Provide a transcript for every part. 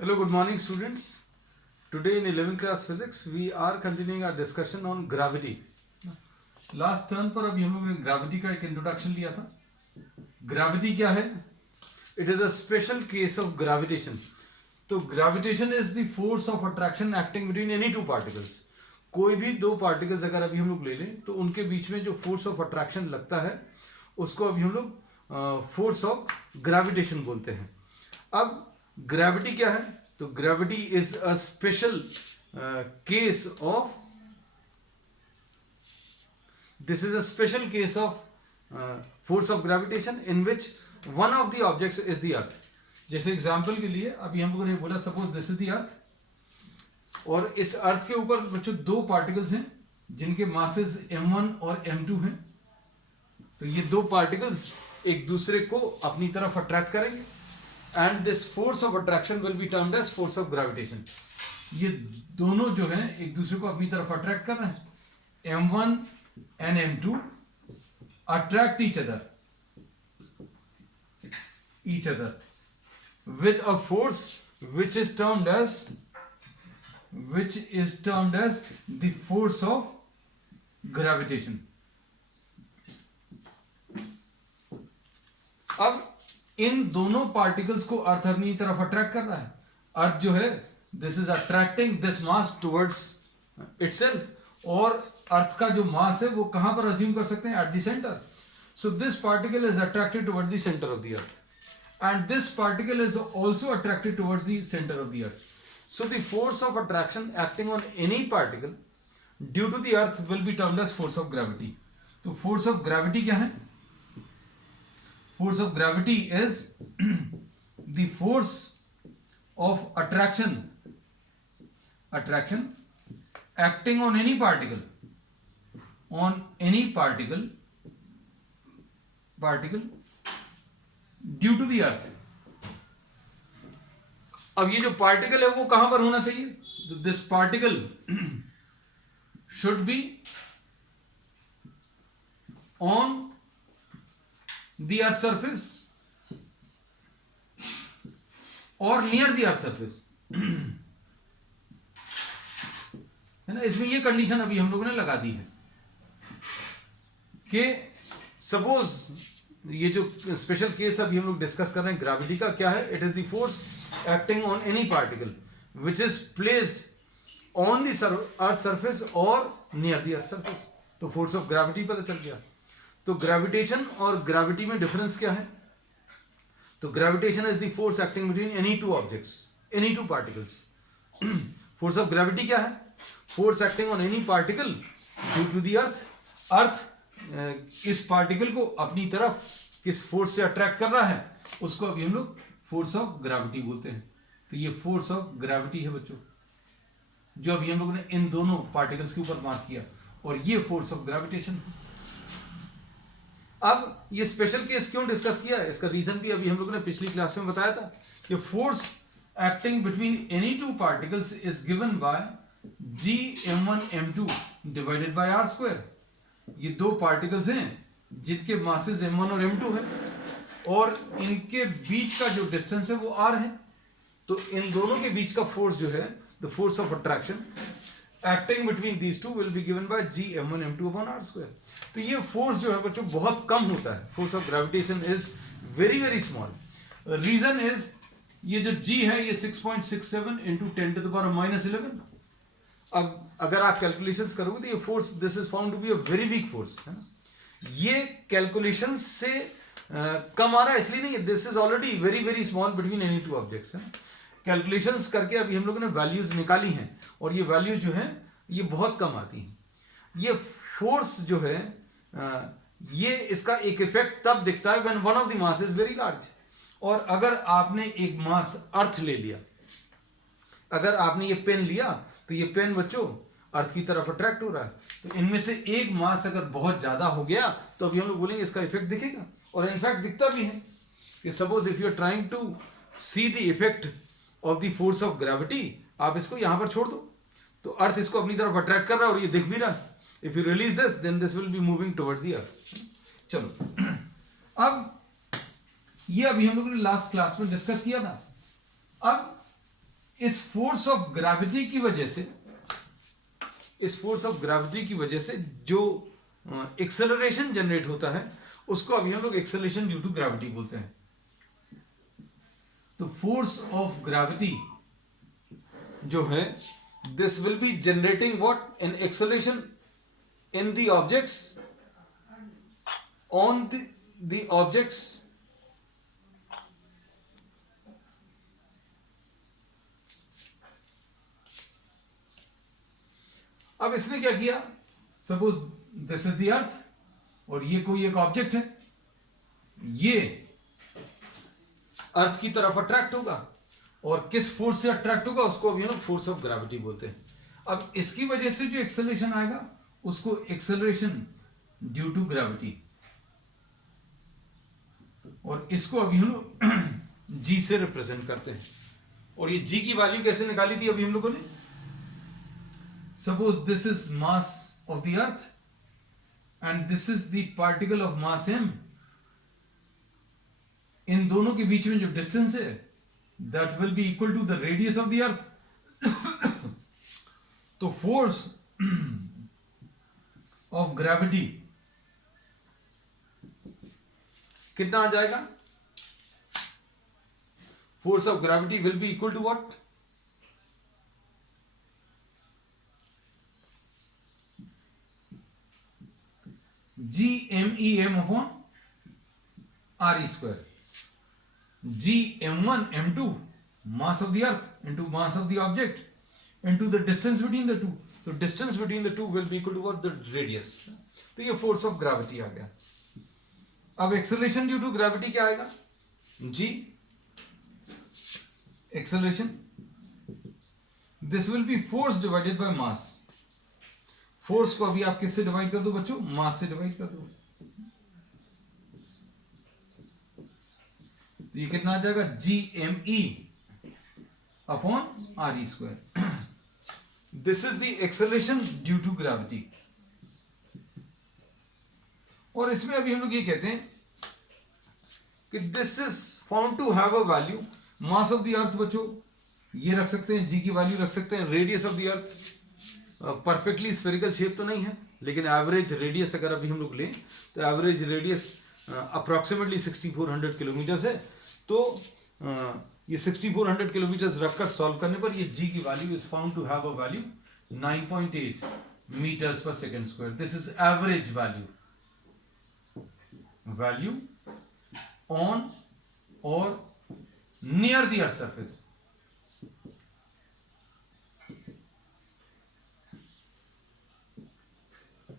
Hello, good morning students. Today in 11th class physics we are continuing our discussion on gravity. Last turn पर अभी हम लोग ने gravity का एक इंट्रोडक्शन लिया था. ग्रेविटी क्या है? It is a special case of gravitation. तो gravitation is the force of attraction acting between any two particles. कोई भी दो पार्टिकल्स अगर अभी हम लोग ले लें तो उनके बीच में जो फोर्स ऑफ अट्रैक्शन लगता है उसको अभी हम लोग फोर्स ऑफ ग्रेविटेशन बोलते हैं. अब ग्रेविटी क्या है? तो gravity is a special case of this is a special case of force of gravitation in which one of the objects is the earth. जैसे एग्जांपल के लिए अभी हम लोगों ने बोला suppose this is the earth और इस अर्थ के ऊपर बच्चों दो पार्टिकल्स हैं जिनके मासेस m1 और m2 हैं. तो ये दो पार्टिकल्स एक दूसरे को अपनी तरफ अट्रैक्ट करेंगे and this force of attraction will be termed as force of gravitation. ये दोनों जो हैं एक दूसरे को अपनी तरफ अट्रैक्ट कर रहे हैं. m1 and m2 attract each other with a force which is termed as the force of gravitation. अब इन दोनों पार्टिकल्स को अर्थ अपनी तरफ अट्रैक्ट कर रहा है. अर्थ जो है this is attracting this mass towards itself, और अर्थ का जो मास है वो कहां पर अज्यूम कर सकते हैं? At the centre. So this particle is attracted towards the centre of the earth and this particle is also attracted towards the centre of the earth. So the force of attraction acting on any particle due to the earth will be termed as force of gravity. तो force of gravity क्या है? Force of gravity is the force of attraction acting on any particle due to the earth. अब ये जो particle है वो कहां पर होना चाहिए? तो this particle should be on the earth surface or near the earth surface. है ना. इसमें ये कंडीशन अभी हम लोगों ने लगा दी है कि सपोज ये जो स्पेशल केस अभी हम लोग डिस्कस कर रहे हैं ग्रेविटी का क्या है? It is the force acting on any particle which is placed on the earth surface और नियर द अर्थ सरफेस. तो फोर्स ऑफ ग्रेविटी पता चल गया. तो ग्रेविटेशन और ग्रेविटी में डिफरेंस क्या है? तो gravitation is the force acting between any two objects, any two particles. Force of gravity क्या है? Force acting on any particle due to the earth. Earth इस पार्टिकल को अपनी तरफ किस फोर्स से अट्रैक्ट कर रहा है उसको अभी हम लोग फोर्स ऑफ ग्रेविटी बोलते हैं. तो ये फोर्स ऑफ ग्रेविटी है बच्चों जो अभी हम लोगों ने इन दोनों पार्टिकल्स के ऊपर मार्क किया, और ये फोर्स ऑफ ग्रेविटेशन. अब ये स्पेशल केस क्यों डिस्कस किया है? इसका रीजन भी अभी हम लोगों ने पिछली क्लास में बताया था कि force acting between any two particles is given by ji m1 m2 divided by r square. ये दो पार्टिकल्स हैं जिनके मासेस m1 और m2 है और इनके बीच का जो डिस्टेंस है वो r है. तो इन दोनों के बीच का फोर्स जो है the force of attraction acting between these two will be given by ji m1 m2 upon r square. तो ये फोर्स जो है बच्चों बहुत कम होता है. Force of gravitation is very very small. Reason is ये जो g है ये 6.67 into 10 to the power minus 11. अब अगर आप कैलकुलेशंस करोगे तो ये force this is found to be a very weak force, है ना. ये कैलकुलेशन से कम आ रहा है इसलिए नहीं है. This is already very very small between any two objects, है ना. कैलकुलेशंस करके अभी हम लोगों ने वैल्यूज निकाली हैं और ये वैल्यूज जो हैं ये बहुत कम आती हैं. ये फोर्स जो है ये इसका एक इफेक्ट तब दिखता है when one of the mass is very large. और अगर आपने एक मास अर्थ ले लिया, अगर आपने ये पेन लिया तो ये पेन बच्चों अर्थ की तरफ अट्रैक्ट हो रहा है. तो इनमें से एक मास अगर बहुत ज्यादा हो गया तो अभी हम लोग बोलेंगे इसका इफेक्ट दिखेगा, और इनफैक्ट दिखता भी है कि suppose if you are trying to see the effect of the force of gravity, आप इसको यहां पर छोड़ दो तो अर्थ इसको अपनी तरफ अट्रैक्ट कर रहा है और ये दिख भी रहा है. If you release this, then this will be moving towards the earth. चलो अब ये अभी हम लोगों ने लास्ट क्लास में डिस्कस किया था. अब इस फोर्स ऑफ ग्रेविटी की वजह से, इस फोर्स ऑफ ग्रेविटी की वजह से जो एक्सेलरेशन जनरेट होता है उसको अभी हम लोग एक्सेलरेशन ड्यू टू ग्रेविटी बोलते हैं। तो फोर्स ऑफ ग्रेविटी जो है, this will be generating what, an acceleration in the objects, on the objects अब इसने क्या किया, suppose this is the earth और ये कोई एक ऑब्जेक्ट है, ये अर्थ की तरफ अट्रैक्ट होगा और किस फोर्स से अट्रैक्ट होगा उसको अभी हम फोर्स ऑफ ग्रेविटी बोलते हैं। अब इसकी वजह से जो एक्सेलरेशन आएगा उसको एक्सेलरेशन ड्यू टू ग्रेविटी, और इसको अभी हम लोग जी से रिप्रेजेंट करते हैं। और ये जी की वैल्यू कैसे निकाली थी अभी हम लोगों ने, suppose this is mass of the earth and this is the particle of mass m, इन दोनों के बीच में जो डिस्टेंस है that will be equal to the radius of the earth. तो फोर्स ऑफ ग्रेविटी कितना आ जाएगा, force of gravity will be equal to what, G M E M upon R E square. जी m1 m2 mass of the earth into mass of the object into the distance between the two, so distance between the two will be equal to what, the radius। तो ये force of gravity आ गया। अब acceleration due to gravity क्या आएगा, g acceleration, this will be force divided by mass। force को अभी आप किससे डिवाइड कर दो बच्चों, mass से डिवाइड कर दो, तो ये कितना आ जाएगा, G M E upon R E square. This is the acceleration due to gravity. और इसमें अभी हम लोग ये कहते हैं कि this is found to have a value, mass of the earth बच्चों ये रख सकते हैं, जी की वैल्यू रख सकते हैं, radius of the earth perfectly spherical shape तो नहीं है लेकिन एवरेज रेडियस अगर अभी हम लोग लें तो एवरेज रेडियस अप्रोक्सीमेटली 6400 किलोमीटर है। तो ये 6400 किलोमीटर रखकर सॉल्व करने पर ये जी की value is found to have a value 9.8 metres पर second square. This is average value on और नियर द अर्थ सरफेस।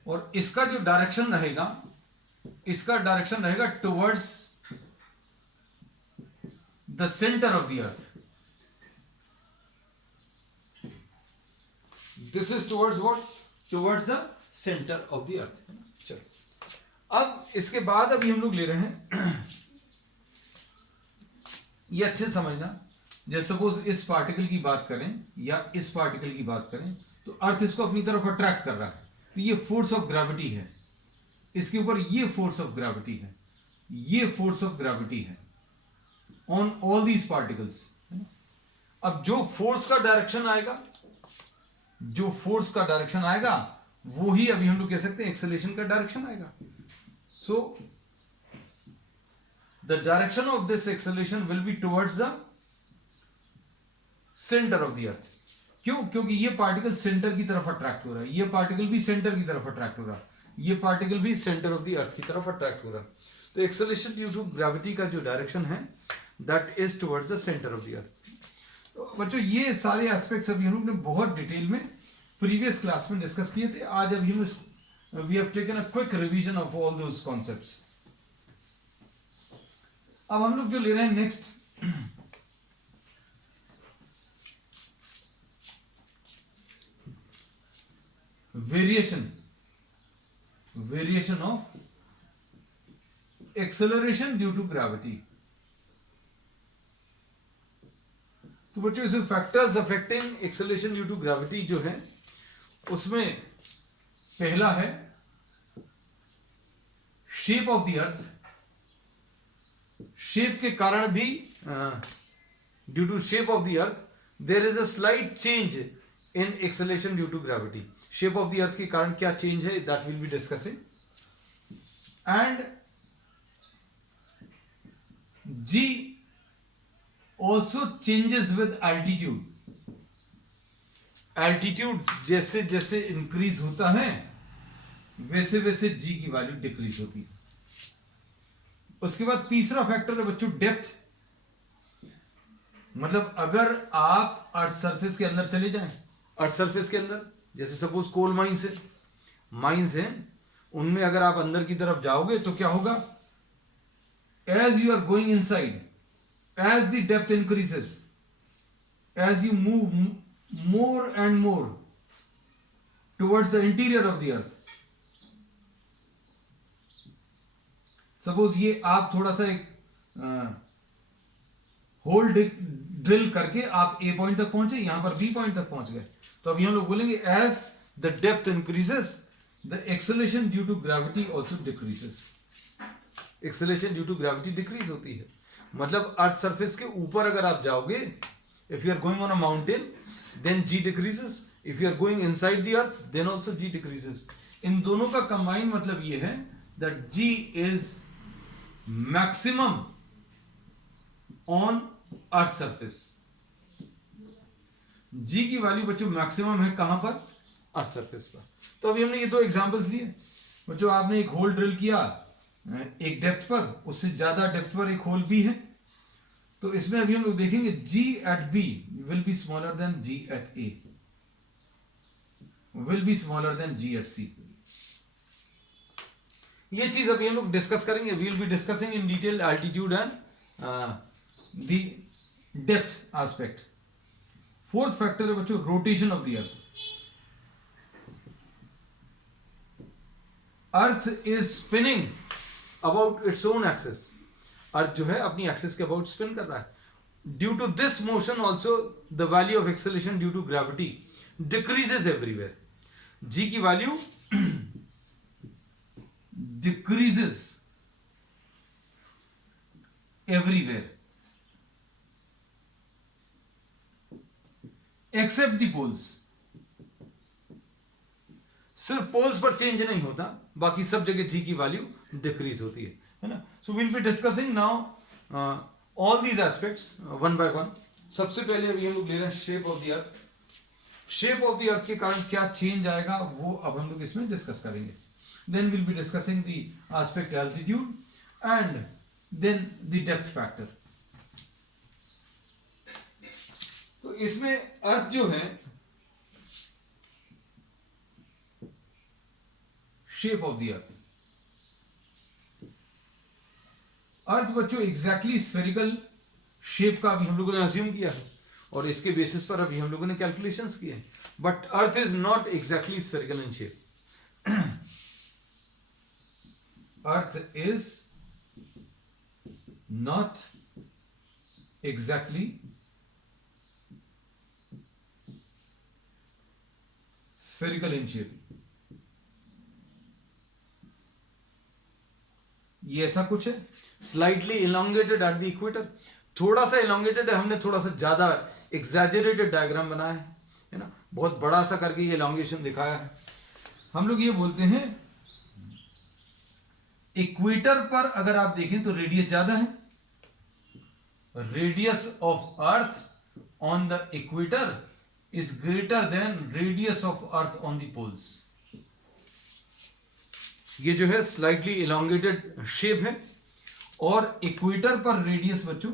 और इसका जो डायरेक्शन रहेगा, इसका डायरेक्शन रहेगा towards the centre of the earth. This is towards what, towards the centre of the अर्थ। चलो अब इसके बाद अभी हम लोग ले रहे हैं ये अच्छे से समझना, जैसे सपोज इस पार्टिकल की बात करें या इस पार्टिकल की बात करें तो अर्थ इसको अपनी तरफ अट्रैक्ट कर रहा है, तो ये फोर्स ऑफ ग्रेविटी है, इसके ऊपर ये फोर्स ऑफ ग्रेविटी है, ये फोर्स ऑफ ग्रेविटी है ऑन ऑल दीज पार्टिकल्स। अब जो फोर्स का डायरेक्शन आएगा, जो फोर्स का डायरेक्शन आएगा वो ही अभी हम लोग कह सकते हैं एक्सेलरेशन का डायरेक्शन आएगा। So the direction of this acceleration will be towards the centre of the अर्थ। क्यों? क्योंकि ये पार्टिकल सेंटर की तरफ अट्रैक्ट हो रहा है, ये पार्टिकल भी सेंटर की तरफ अट्रैक्ट हो रहा है, ये पार्टिकल भी सेंटर ऑफ द अर्थ की तरफ अट्रैक्ट हो रहा है। तो एक्सेलरेशन ड्यू टू ग्रेविटी का जो डायरेक्शन है that is towards the centre of the earth. तो बच्चों ये सारे एस्पेक्ट्स अभी हम लोग ने बहुत डिटेल में प्रीवियस क्लास में डिस्कस किए थे। आज अभी हम we have taken a quick revision of all those concepts. अब हम लोग जो ले रहे हैं next, variation of acceleration due to gravity. तो बच्चों इसे factors affecting acceleration due to gravity जो है उसमें पहला है shape of the earth. Shape के कारण भी due to shape of the earth there is a slight change in acceleration due to gravity. Shape of the earth के कारण क्या चेंज है, that will be discussing. And G also changes with altitude. Altitude जैसे जैसे increase होता है वैसे वैसे जी की वैल्यू डिक्रीज होती है। उसके बाद तीसरा फैक्टर है बच्चों डेप्थ। मतलब अगर आप अर्थ सरफेस के अंदर चले जाएं, अर्थ सरफेस के अंदर जैसे सपोज कोल माइंस हैं, उनमें अगर आप अंदर की तरफ जाओगे तो क्या होगा, as you are going inside, as the depth increases, as you move more and more towards the interior of the earth. Suppose ये आप थोड़ा सा एक होल ड्रिल करके आप ए पॉइंट तक पहुंचे, यहां पर बी पॉइंट तक पहुंच गए, तो अभी हम लोग बोलेंगे as the depth increases the acceleration due to gravity also decreases. Acceleration due to gravity decrease होती है। मतलब अर्थ सरफेस के ऊपर अगर आप जाओगे, if you are going on a mountain then g decreases, if you are going inside the earth then also g decreases. इन दोनों का कंबाइन मतलब ये है that g is maximum on earth surface. G की वैल्यू बच्चों मैक्सिमम है कहां पर, अर्थ सरफेस पर। तो अभी हमने ये दो एग्जांपल्स लिए बच्चों। आपने एक होल ड्रिल किया एक डेप्थ पर, उससे ज्यादा डेप्थ पर एक होल भी है, तो इसमें अभी हम लोग देखेंगे g at B will be smaller than g at A, will be smaller than g at C. ये चीज अभी हम लोग डिस्कस करेंगे। We will be discussing in detail altitude and the depth aspect. Fourth factor है बच्चों rotation of the earth. Earth is spinning about its own axis. Earth जो है अपनी एक्सिस के अबाउट स्पिन कर रहा है। Due to this motion also the value of acceleration due to gravity decreases everywhere. G की value decreases everywhere except the poles. सिर्फ पोल्स पर चेंज नहीं होता, बाकी सब जगह जी की वैल्यू डिक्रीज होती है ना। So will be discussing now all these aspects one by one. सबसे पहले अभी हम लोग ले रहे हैं shape of the earth. Shape of the earth के कारण क्या चेंज आएगा वो अब हम लोग इसमें डिस्कस करेंगे। Then will be discussing the aspect altitude and then the depth factor. तो इसमें अर्थ जो है shape of the earth, earth बच्चों एग्जैक्टली स्फेरिकल शेप का अभी हम लोगों ने अज्यूम किया है और इसके बेसिस पर अभी हम लोगों ने कैलकुलेशंस किए हैं। But earth is not exactly spherical in shape. Earth is not exactly spherical in shape। ये ऐसा कुछ है slightly elongated at the equator. थोड़ा सा इलोंगेटेड है, हमने थोड़ा सा ज्यादा एग्जैजरेटेड डायग्राम बनाया है ना, बहुत बड़ा सा करके ये इलोंगेशन दिखाया है। हम लोग ये बोलते हैं इक्वेटर पर अगर आप देखें तो रेडियस ज्यादा है। Radius of earth on the equator is greater than radius of earth on the poles। ये जो है slightly elongated shape है और इक्वेटर पर रेडियस बच्चों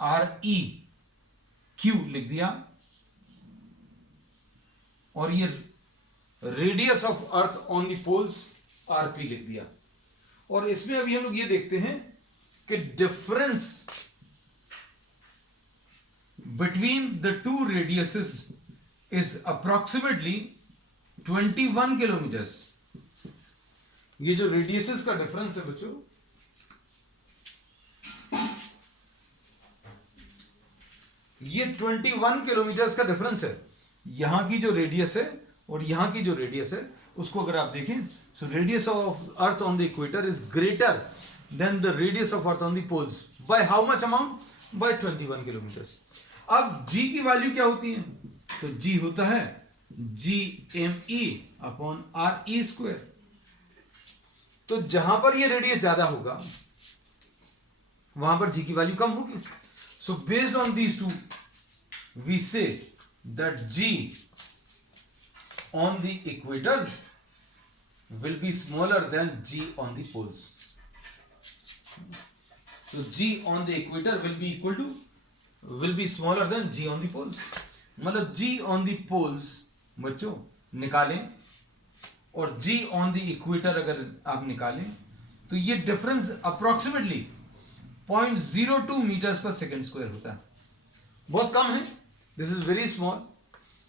REQ लिख दिया और ये radius of earth on the poles RP लिख दिया। और इसमें अभी हम लोग ये देखते हैं कि difference between the two radiuses is approximately 21 kilometers। ये जो रेडियसेस का डिफरेंस है बच्चों, ये 21 किलोमीटर्स का डिफरेंस है। यहां की जो रेडियस है और यहां की जो रेडियस है उसको अगर आप देखें, so radius of earth on the equator is greater than the radius of earth on the poles by how much amount, by 21 kilometre. अब g की वैल्यू क्या होती है? तो g होता है GME अपॉन RE स्क्वायर। तो जहां पर ये रेडियस ज्यादा होगा वहां पर g की वैल्यू कम होगी। So based on these two we say that g on the equators will be smaller than g on the poles. So g on the equator will be smaller than g on the poles. मतलब g on the poles बच्चों निकालें और g on the equator अगर आप निकालें तो ये difference approximately 0.02 metres पर सेकेंड स्क्वायर होता है। बहुत कम है, this is very small,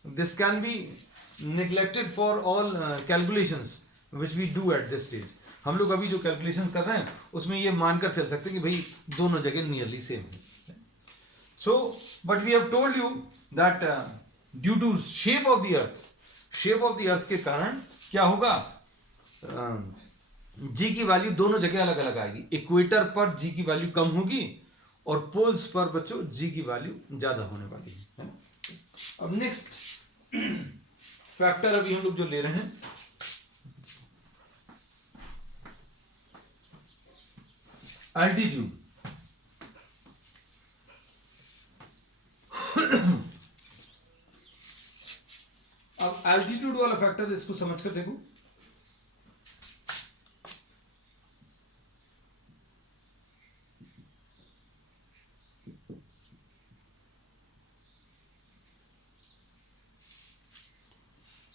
this can B neglected for all calculations which we do at this stage। हम लोग अभी जो कैलकुलेशंस कर रहे हैं उसमें ये मानकर चल सकते हैं कि भाई दोनों जगह नियरली सेम है। So but we have told you that due to shape of the earth के कारण क्या होगा, जी की वैल्यू दोनों जगह अलग अलग आएगी। इक्वेटर पर जी की वैल्यू कम होगी और पोल्स पर बच्चों जी की वैल्यू ज्यादा होने वाली है। अब नेक्स्ट फैक्टर अभी हम लोग जो ले रहे हैं एल्टीट्यूड। अब एल्टीट्यूड वाला फैक्टर इसको समझकर देखो।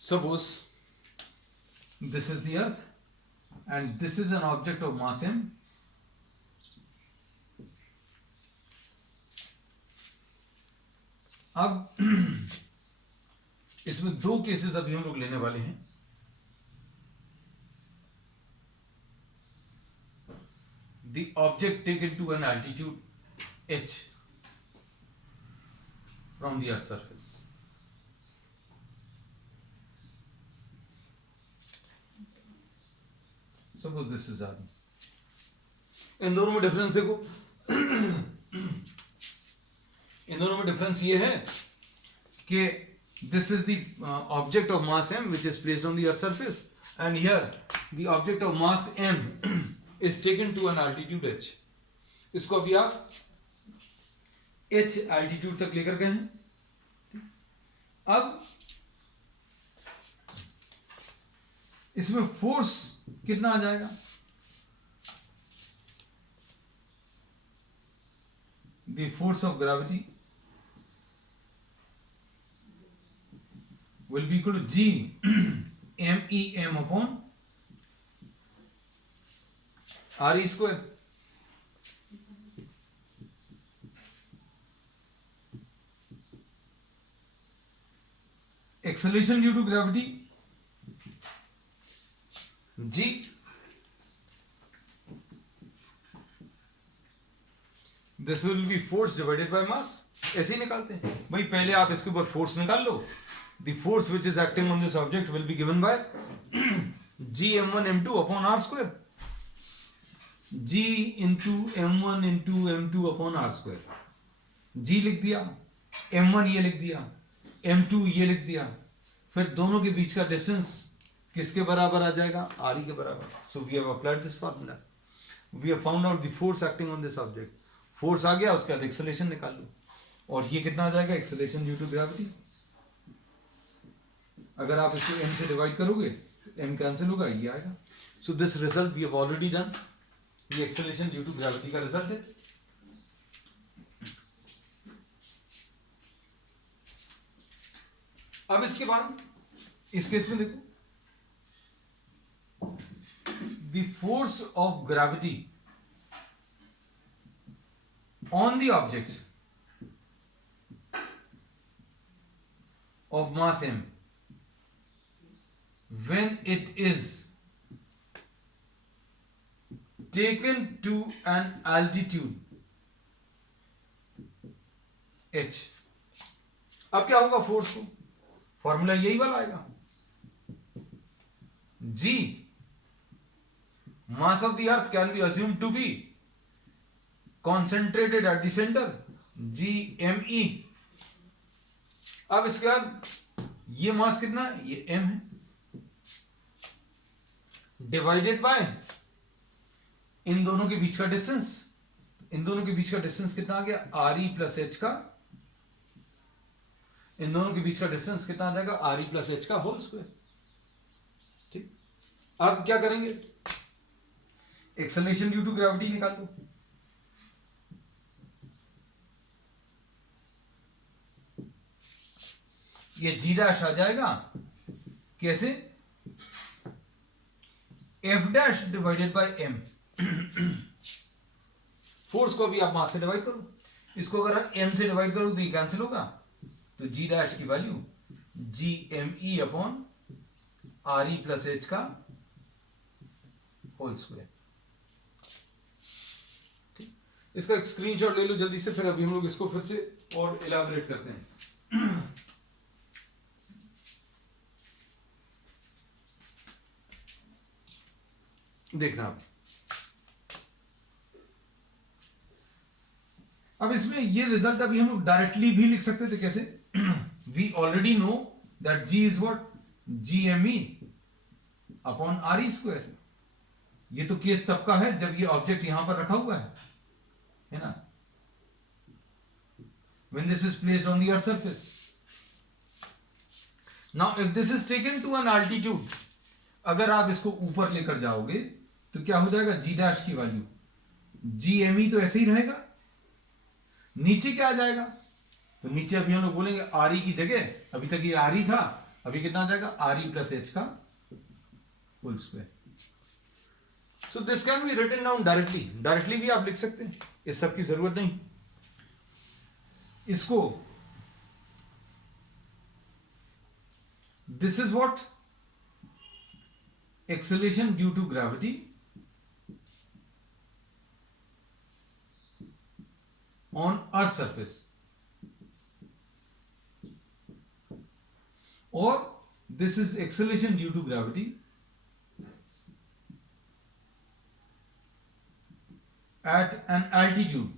Suppose this is the earth and this is an object of mass m. अब इसमें दो केसेस अभी हम लोग लेने वाले हैं। The object taken to an altitude h from the earth's surface. Suppose this is R। इन दोनों में डिफरेंस देखो, इन दोनों में डिफरेंस ये है कि this is the object of mass m which is placed on the earth surface and here the object of mass m is taken to an altitude h। इसको अभी आप h altitude तक लेकर गए हैं। अब इसमें फोर्स कितना आ जाएगा, the force of gravity will be equal to G M E M upon R E square. Acceleration due to gravity G, this will be force divided by mass. ऐसे ही निकालते हैं भाई, पहले आप इसके ऊपर फोर्स निकाल लो। The force which is acting on this object will be given by ji m1 m2 upon r square, g into m1 into m2 upon r square. G लिख दिया, m1 ये लिख दिया, m2 ये लिख दिया, फिर दोनों के बीच का डिस्टेंस किसके बराबर आ जाएगा, आर ई के बराबर। So we have applied this formula, we have found out the force acting on this object. Force आ गया, उसके बाद एक्सेलरेशन निकाल लो, और ये कितना आ जाएगा, एक्सेलरेशन ड्यू टू ग्रेविटी। अगर आप इसको m से डिवाइड करोगे m कैंसिल होगा, ये आएगा। So this result we have already done, ये एक्सेलरेशन ड्यू टू ग्रेविटी का रिजल्ट है। अब इसके बाद इस केस में देखो, the force of gravity on the object of mass m when it is taken to an altitude h। अब क्या होगा फोर्स को, फॉर्मूला यही वाला आएगा, g mass of the earth can be assumed to be concentrated at the center GME। अब इसके बाद ये मास कितना है, ये m है, डिवाइडेड बाय इन दोनों के बीच का डिस्टेंस। इन दोनों के बीच का डिस्टेंस कितना आ गया, RE प्लस H का, इन दोनों के बीच का डिस्टेंस कितना आ जाएगा, RE प्लस H का होल स्क्वायर। ठीक, अब क्या करेंगे, एक्सेलरेशन ड्यू टू ग्रेविटी निकाल दो। ये G डैश आ जाएगा कैसे, F dash divided by m। Force को भी आप मास से डिवाइड करो, इसको अगर m से डिवाइड करो तो ये कैंसिल होगा, तो G डैश की value GME upon RE plus H का होल स्क्वायर। ठीक, इसका एक स्क्रीनशॉट ले लो जल्दी से, फिर अभी हम लोग इसको फिर से और इलाबोरेट करते हैं। देखना आप, अब इसमें ये रिजल्ट अभी हम लोग डायरेक्टली भी लिख सकते थे, कैसे, we already know that G is what, GME upon RE square. ये तो केस तब का है जब ये ऑब्जेक्ट यहां पर रखा हुआ है ना, when this is placed on the earth surface. Now if this is taken to an altitude, अगर आप इसको ऊपर लेकर जाओगे तो क्या हो जाएगा, G डैश की वैल्यू GME तो ऐसे ही रहेगा, नीचे क्या आ जाएगा, तो नीचे अभी हम लोग बोलेंगे RE की जगह, अभी तक ये RE था, अभी कितना आ जाएगा, RE प्लस H का whole square. So this can be written down directly, directly भी आप लिख सकते हैं, इस सब की जरूरत नहीं। इसको this is what, acceleration due to gravity on earth surface, or this is acceleration due to gravity at an altitude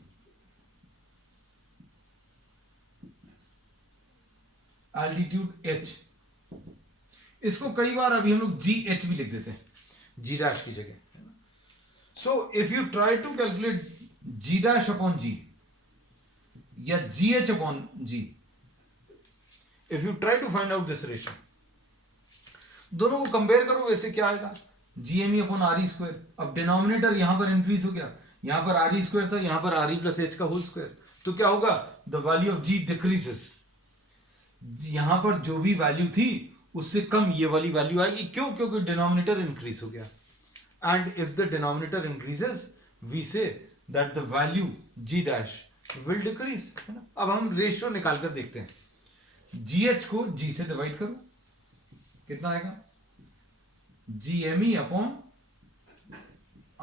h। इसको कई बार अभी हम लोग GH भी लिख देते हैं, G डैश की जगह। So if you try to calculate G dash upon G या GH upon G, if you try to find out this ratio, दोनों को कंपेयर करो, वैसे क्या आएगा, GME अपॉन RE स्क्वायर। अब डिनोमिनेटर यहां पर इंक्रीज हो गया, यहां पर RE स्क्वायर था, यहां पर RE प्लस H का होल स्क्वायर, तो क्या होगा, the value of G decreases. यहां पर जो भी वैल्यू थी उससे कम ये वाली वैल्यू आएगी, क्यों, क्योंकि डिनोमिनेटर इंक्रीज हो गया। And if the denominator increases, we say that the value G dash will decrease, है ना। अब हम रेशियो निकाल कर देखते हैं, GH को G से डिवाइड करो, कितना आएगा, GME upon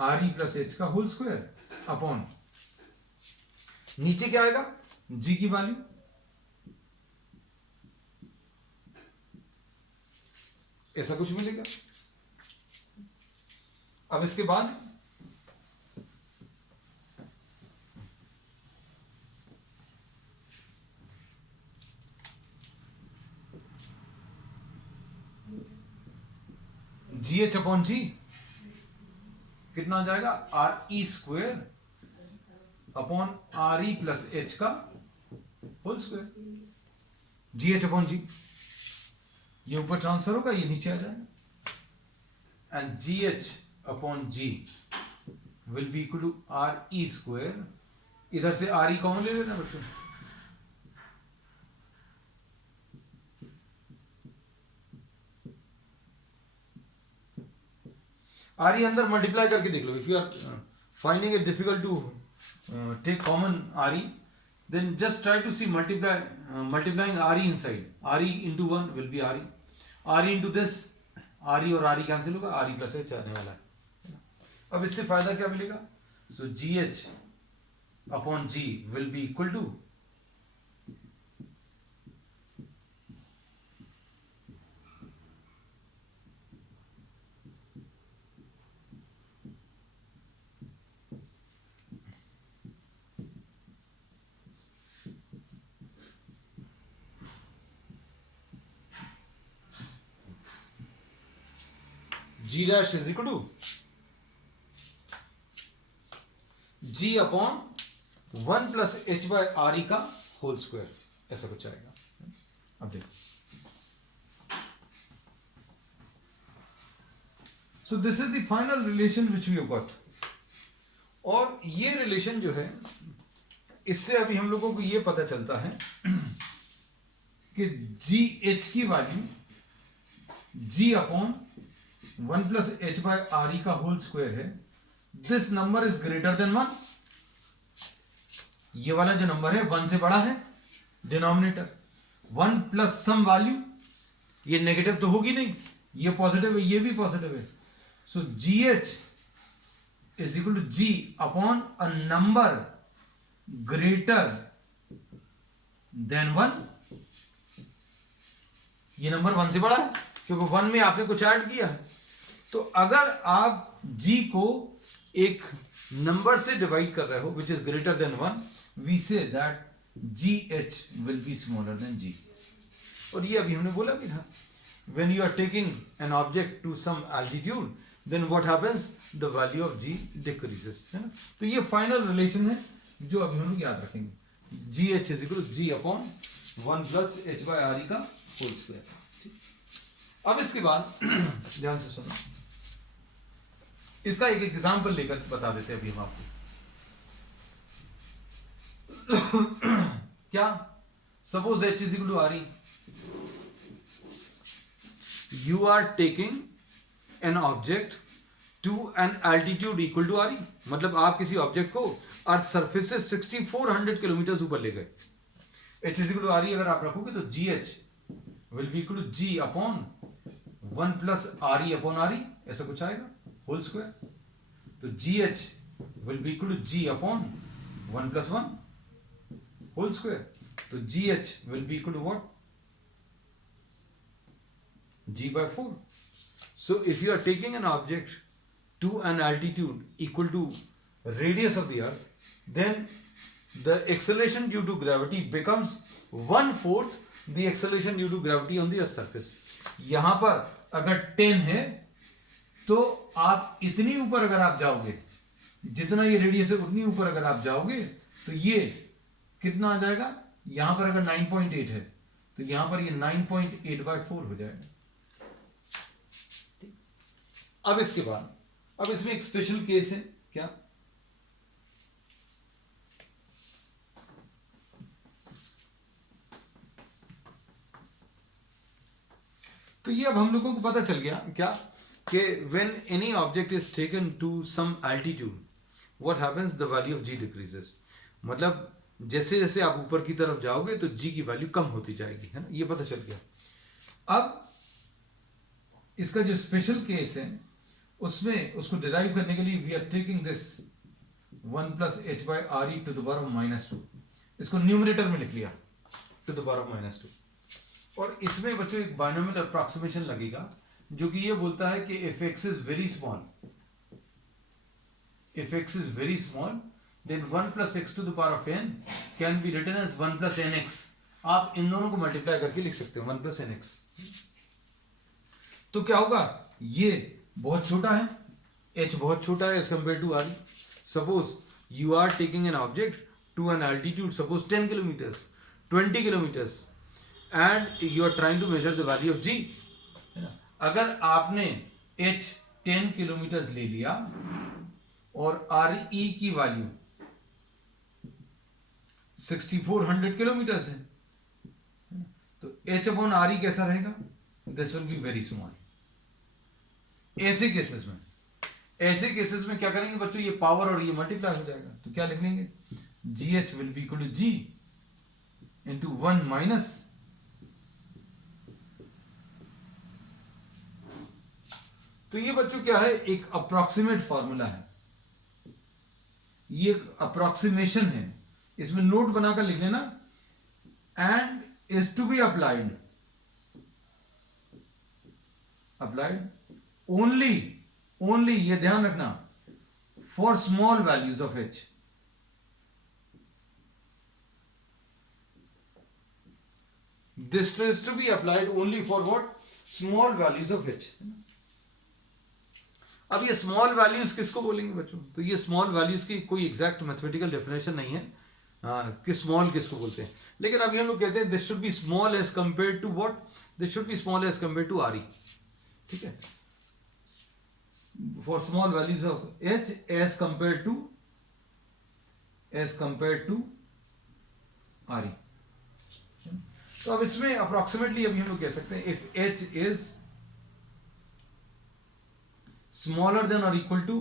RE plus H का होल स्क्वायर अपॉन, नीचे क्या आएगा, G की वैल्यू, ऐसा कुछ मिलेगा। अब इसके बाद GH अपॉन G कितना आ जाएगा, RE square upon RE plus H का whole square. GH upon G, ये ऊपर ट्रांसफर होगा, ये नीचे आ जाएगा, and GH upon G will be equal to RE square, इधर से RE कॉमन ले लेना बच्चों, RE अंदर मल्टीप्लाई करके देख लो। If you are finding it difficult to take common RE, then just try to see multiplying RE inside, RE into 1 will be RE into this, RE और RE कैंसिल होगा, RE plus H आने वाला है। अब इससे फायदा क्या मिलेगा, so GH upon G will be equal to g dash is equal to g upon 1 plus h by R E का होल स्क्वायर, ऐसा कुछ आएगा। अब देखो, so this is the final relation which we have got. और ये relation जो है, इससे अभी हम लोगों को ये पता चलता है कि जी एच की value G upon 1 plus H by R E का होल स्क्वायर है। This number is greater than 1। ये वाला जो नंबर है 1 से बड़ा है, डिनोमिनेटर 1 प्लस सम वैल्यू, ये नेगेटिव तो होगी नहीं, ये पॉजिटिव है, ये भी पॉजिटिव है। So G H is equal to G upon a number greater than 1। ये नंबर 1 से बड़ा है क्योंकि 1 में आपने कुछ ऐड किया है। तो अगर आप g को एक नंबर से डिवाइड कर रहे हो which is greater than 1, we say that gh will be smaller than g। और ये अभी हमने बोला भी था, when you are taking an object to some altitude, then what happens, the value of g decreases, है ना। तो ये फाइनल रिलेशन है जो अभी हम लोग याद रखेंगे, gh is equal to g upon 1 plus h by R E का होल स्क्वायर। अब इसके बाद ध्यान से सुनो, इसका एक एग्जांपल लेकर बता देते हैं अभी हम आपको। क्या, suppose h is equal to R E, you are taking an object to an altitude equal to RE, मतलब आप किसी ऑब्जेक्ट को अर्थ सरफेस से 6400 किलोमीटर ऊपर ले गए। h is equal to RE अगर आप रखोगे तो gh will be equal to g upon 1 plus RE upon RE, ऐसा कुछ आएगा होल स्क्वायर। तो gh will be equal to g upon 1 plus 1 whole square. तो gh will be equal to what, g by 4. So if you are taking an object to an altitude equal to radius of the earth, then the acceleration due to gravity becomes 1/4 the acceleration due to gravity on the earth surface. यहां पर अगर 10 है तो आप इतनी ऊपर अगर आप जाओगे, जितना ये रेडियस है उतनी ऊपर अगर आप जाओगे तो ये कितना आ जाएगा, यहां पर अगर 9.8 है तो यहां पर ये 9.8/4 हो जाएगा। अब इसके बाद, अब इसमें एक स्पेशल केस है, क्या, तो ये अब हम लोगों को पता चल गया क्या कि when any object is taken to some altitude what happens, the value of G decreases. मतलब जैसे जैसे आप ऊपर की तरफ जाओगे तो जी की वैल्यू कम होती जाएगी, है ना, ये पता चल गया। अब इसका जो स्पेशल केस है उसमें उसको डिराइव करने के लिए we are taking this 1 plus H by R E to the power -2, इसको न्यूमरेटर में लिख लिया टू द पावर -2। और इसमें बच्चों एक बाइनोमियल अप्रॉक्सीमेशन लगेगा जो कि ये बोलता है कि if x is very small, if x is very small, then 1 plus x to the power of n can be written as 1 plus nx। आप इन दोनों को मल्टीप्लाई करके लिख सकते हो 1 plus nx। तो क्या होगा, ये बहुत छोटा है, h बहुत छोटा है as compare to r। Suppose you are taking an object to an altitude suppose 10 kilometres, 20 kilometres, and you are trying to measure the value of g। अगर आपने h 10 किलोमीटर्स ले लिया और RE की वैल्यू 6400 किलोमीटर्स है, तो h upon RE कैसा रहेगा, this will be very small. ऐसे केसेस में क्या करेंगे बच्चों, ये पावर और ये मल्टीप्लाई हो जाएगा, तो क्या लिख लेंगे, GH will be equal to G into 1 minus, तो ये बच्चों क्या है, एक अप्रॉक्सीमेट फॉर्मूला है, ये एक अप्रॉक्सीमेशन है, इसमें नोट बनाकर लिख लेना, and is to be applied only ये ध्यान रखना, for small values of h। This is to be applied only for what, small values of h। अब ये स्मॉल वैल्यूज किसको बोलेंगे बच्चों? तो ये स्मॉल वैल्यूज की कोई एग्जैक्ट मैथमेटिकल डेफिनेशन नहीं है कि स्मॉल किसको बोलते हैं, लेकिन अभी हम लोग कहते हैं this should be small as compare to what, this should be small as compare to R E, ठीक है, for small values of H as compare to R E. तो अब इसमें अप्रोक्सीमेटली अभी हम लोग कह सकते हैं if H is smaller than और equal to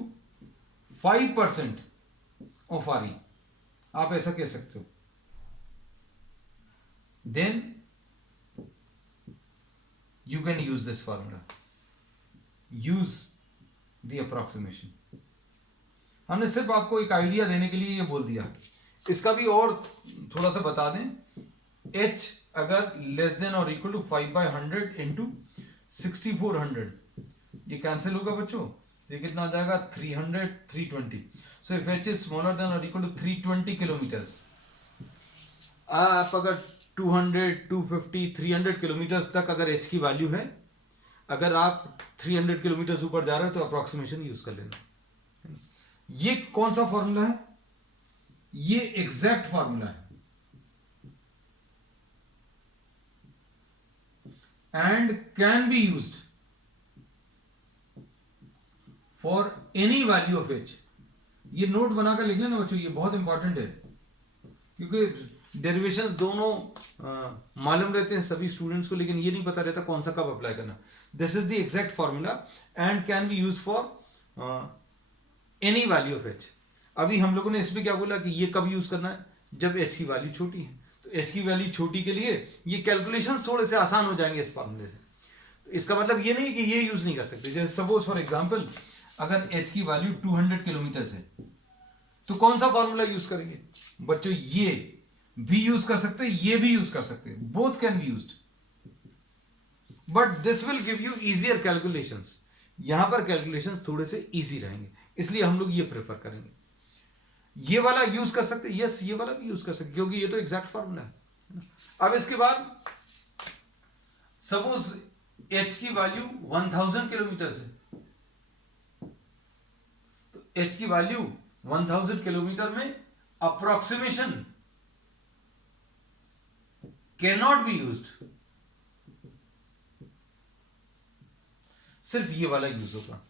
5% of R E, आप ऐसा कह सकते हो, then you can use this formula, use the approximation. हमने सिर्फ आपको एक आइडिया देने के लिए ये बोल दिया, इसका भी और थोड़ा सा बता दें। h अगर लेस देन और इक्वल टू 5/100 इंटू 6400, ये कैंसिल होगा बच्चों, ये कितना आ जाएगा 300 320। So if h is smaller than और इक्वल टू 320 किलोमीटर्स, आप अगर 200 250 300 किलोमीटर्स तक अगर h की वैल्यू है, अगर आप 300 किलोमीटर ऊपर जा रहे हो तो अप्रोक्सीमेशन यूज कर लेना। ये कौन सा फॉर्मूला है? ये एग्जैक्ट फॉर्मूला है, and can be used for any value of H. ये नोट बनाकर लिख लेना बच्चों, ये बहुत इंपॉर्टेंट है, क्योंकि डेरिवेशंस दोनों मालूम रहते हैं सभी स्टूडेंट्स को, लेकिन ये नहीं पता रहता कौन सा कब अप्लाई करना। This is the exact formula and can be use for any value of H. अभी हम लोगों ने इसमें क्या बोला कि ये कब यूज करना है? जब एच की वैल्यू छोटी है। तो एच की वैल्यू छोटी के लिए ये कैलकुलेशंस थोड़े से आसान हो जाएंगे इस फॉर्मूले से। तो इसका मतलब ये नहीं कि ये यूज नहीं कर सकते। जैसे सपोज फॉर एग्जांपल अगर एच की वैल्यू 200 किलोमीटर है तो कौन सा फॉर्मूला यूज करेंगे बच्चों? ये भी यूज कर सकते हैं, ये भी यूज कर सकते हैं, both can be used, but this will give you easier calculations. यहां पर कैलकुलेशंस थोड़े से इजी रहेंगे, इसलिए हम लोग ये प्रेफर करेंगे। ये वाला यूज कर सकते, यस ये वाला भी यूज कर सकते, क्योंकि ये तो एग्जैक्ट फॉर्मूला है। अब इसके बाद सपोज एच की वैल्यू 1000 किलोमीटर है, तो एच की वैल्यू 1000 किलोमीटर में approximation can not be used, सिर्फ ये वाला यूज होगा।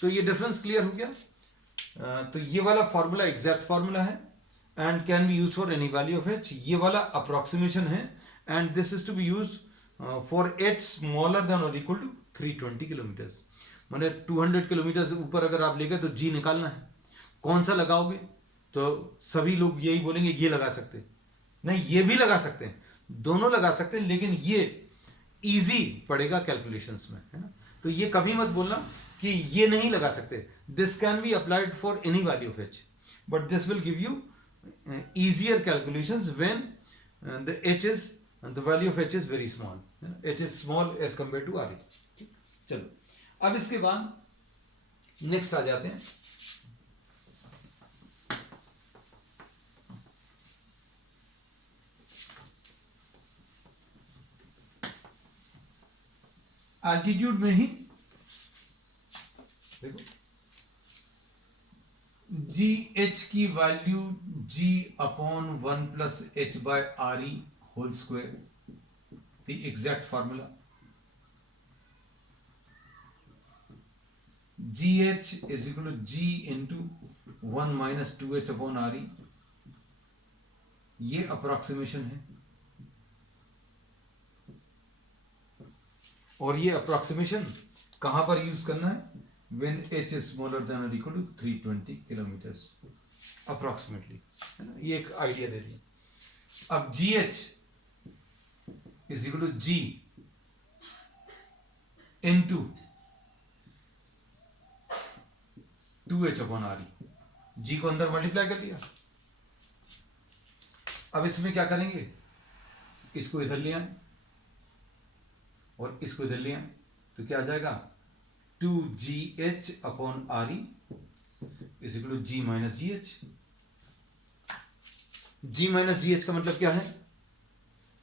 तो ये डिफरेंस क्लियर हो गया। तो ये वाला फॉर्मूला एग्जैक्ट फॉर्मूला है and can be use for any value of H. ये वाला अप्रोक्सीमेशन है and this is to be use for H smaller than और इक्वल टू 320 किलोमीटर्स। मैंने 200 किलोमीटर से ऊपर अगर आप ले गए तो जी निकालना है, कौन सा लगाओगे? तो सभी लोग यही बोलेंगे ये लगा सकते नहीं, ये भी लगा सकते हैं, दोनों लगा सकते हैं, लेकिन ये इजी पड़ेगा कैलकुलेशंस में, है ना। तो ये कभी मत बोलना कि ये नहीं लगा सकते। This can be applied for any value of H, but this will give you easier calculations when the h is the value of h is very small, h is small as compared to re। चलो अब इसके बाद next आ जाते हैं। Altitude में ही देखो G H की value g upon 1 plus H by R E whole square, the exact formula. G H is equal to G into 1 minus 2h upon R E, ये अप्रोक्सीमेशन है, और ये अप्रोक्सीमेशन कहां पर यूज करना है? when h is smaller than or equal to 320 kilometers approximately, है ना। ये एक आइडिया दे दिया। अब gh is equal to g into 2h upon re, g को अंदर मल्टीप्लाई कर लिया। अब इसमें क्या करेंगे? इसको इधर ले आए और इसको इधर ले आए, तो क्या आ जाएगा? 2gh upon re is equal to g minus gh। g minus gh का मतलब क्या है?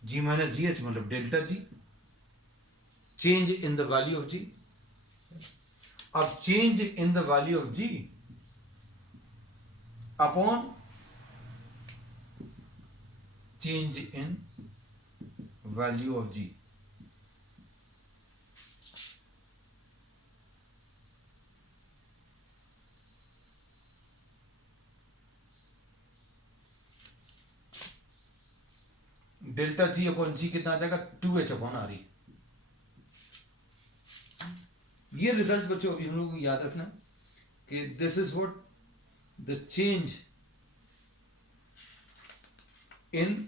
g माइनस gh मतलब delta g, change in the value of g। अब change in the value of G upon change in value of G, delta G upon G कितना आ जाएगा 2h upon R E. ये result बच्चों अभी हम लोग को याद रखना कि this is what the change in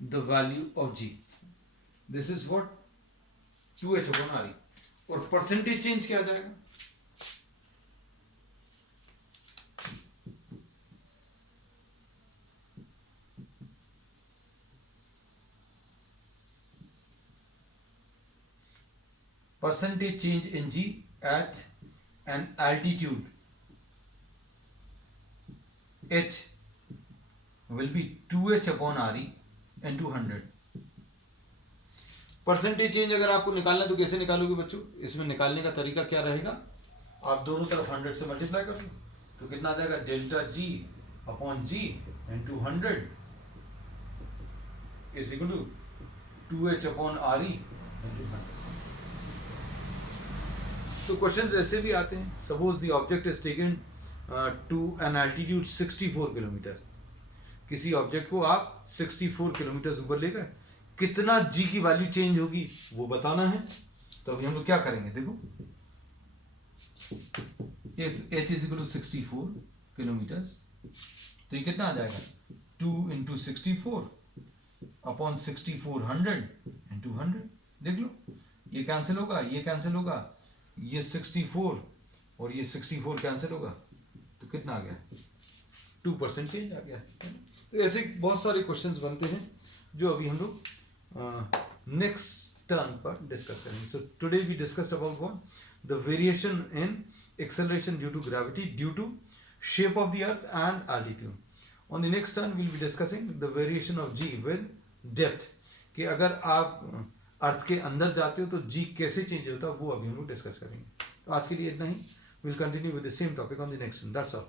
the value of G, this is what 2h upon R E. और परसेंटेज चेंज क्या आ जाएगा, percentage change in G at an altitude H will be 2h upon RE into 100। Percentage change अगर आपको निकालना है तो कैसे निकालोगे बच्चों, इसमें निकालने का तरीका क्या रहेगा, आप दोनों तरफ 100 से मल्टीप्लाई कर लो तो कितना आ जाएगा delta G upon G into 100 is equal to 2h upon R E into 100। तो क्वेश्चंस ऐसे भी आते हैं, suppose the object is taken to an altitude 64 kilometre, किसी ऑब्जेक्ट को आप 64 किलोमीटर ऊपर ले गए, कितना जी की वैल्यू चेंज होगी वो बताना है। तो अभी हम लोग क्या करेंगे, देखो if h is equal to 64 kilometres तो ये कितना आ जाएगा 2 इंटू 64 अपॉन 64 100 इंटू 100। देख लो ये कैंसिल होगा, ये कैंसिल होगा, ये 64 और ये 64 कैंसिल होगा तो कितना आ गया 2% चेंज आ गया। तो ऐसे बहुत सारे क्वेश्चंस बनते हैं जो अभी हम लोग नेक्स्ट टर्न पर डिस्कस करेंगे। So today we discussed about what the variation in acceleration due to gravity due to shape of the earth and altitude. On the next turn will be discussing the variation of G with depth, कि अगर आप अर्थ के अंदर जाते हो तो जी कैसे change होता है वो अभी हम लोग डिस्कस करेंगे। तो आज के लिए इतना ही, will continue with the same topic on the next one. That's all.